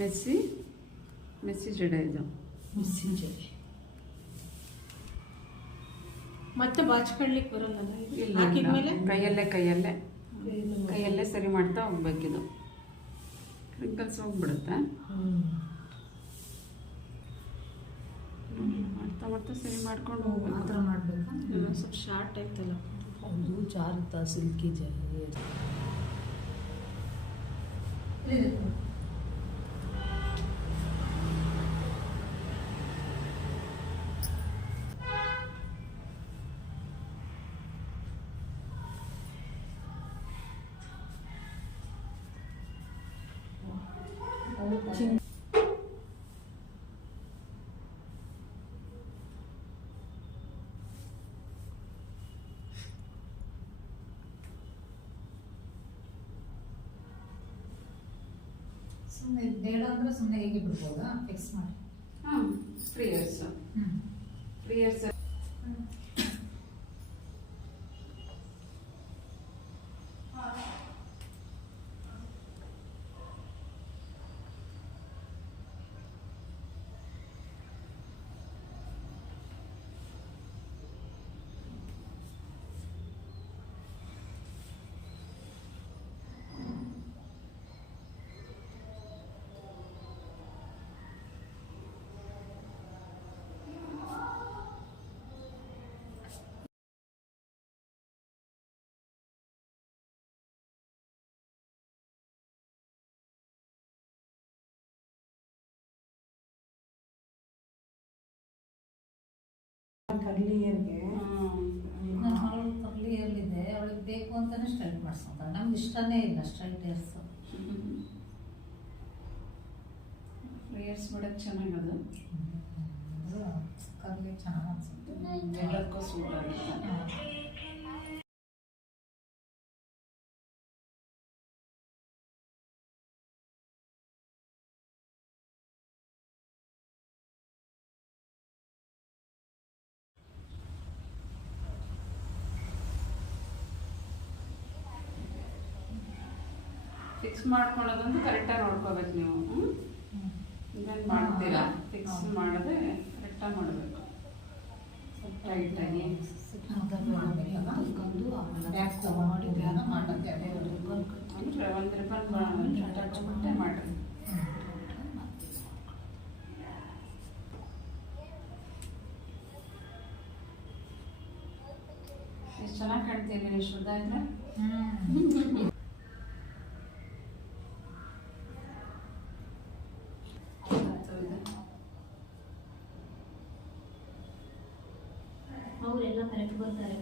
Messi ಜಡೆ ಇದು. Messi ಜಡೆ ಮತ್ತೆ ಬಾಚ್ಕೊಳ್ಳಿಕ್ಕೆ ಬರಲ್ಲ. ಇಲ್ಲ, ಕೈಯಲ್ಲೇ ಸರಿ ಮಾಡ್ತಾ ಹೋಗ್ಬೇಕಿದು. ರಿಂಕಲ್ಸ್ ಹೋಗ್ಬಿಡುತ್ತೆ. ಮಾಡ್ತಾ ಸರಿ ಮಾಡ್ಕೊಂಡು ಹೋಗ್ಬೇಕು. ಆ ಥರ ಮಾಡಬೇಕಾ? ಸ್ವಲ್ಪ ಶಾರ್ಟ್ ಆಯ್ತಲ್ಲ. ಅದು ಜಾರುತ್ತಾ ಸಿಲ್ಕಿ ಜಡೆ. ಸುಮ್ಮನೆ ಬೇಡ ಅಂದ್ರೆ ಸುಮ್ಮನೆ ಹೇಗೆ ಬಿಡ್ಬೋದಾ? ಫಿಕ್ಸ್ ಮಾಡಿ. ಹಾಂ, 3 ಇಯರ್ಸ್. 3 ಇಯರ್ಸ್. ಕರ್ಲಿ ಇಯರ್ಗೆ ಕರ್ಲಿ ಇಯರ್ಲಿದೆ, ಅವಳಿಗೆ ಬೇಕು ಅಂತಾನೆ ಸ್ಟ್ರೈಟ್ ಮಾಡಿಸ್ಕೊಂತಾರೆ. ನಮ್ಗೆ ಇಷ್ಟನೇ ಇಲ್ಲ ಸ್ಟ್ರೈಟ್ ಹೇರ್ಸ್. ಇಯರ್ಸ್ ಬಿಡೋಕ್ಕೆ ಚೆನ್ನಾಗದು. ಕರ್ಲಿ ಚೆನ್ನಾಗಿ ಅನ್ಸುತ್ತೆ, ಎಲ್ಲದಕ್ಕೂ ಸೂಟ್ ಆಗುತ್ತೆ. ಫಿಕ್ಸ್ ಮಾಡ್ಕೊಳ್ಳೋದಂತೂ ಕರೆಕ್ಟಾಗಿ ನೋಡ್ಕೋಬೇಕು ನೀವು. ಇದನ್ನು ಮಾಡ್ತೀರಾ, ಫಿಕ್ಸ್ ಮಾಡದೆ ಕರೆಕ್ಟಾಗಿ ಮಾಡಬೇಕು. ಟೈಟಾಗಿ ಅಂದರೆ ಒಂದು ರಿಬನ್ ಹಚ್ಬಿಟ್ಟೆ ಮಾಡಿರಿ. ಎಷ್ಟು ಚೆನ್ನಾಗಿ ಕಾಣ್ತೀರಿ ಶ್ರದ್ಧಾ ಇದ್ರೆ. ಅವರೆಲ್ಲ ಕರೆಕ್ಟ್ ಬರ್ತಾರೆ.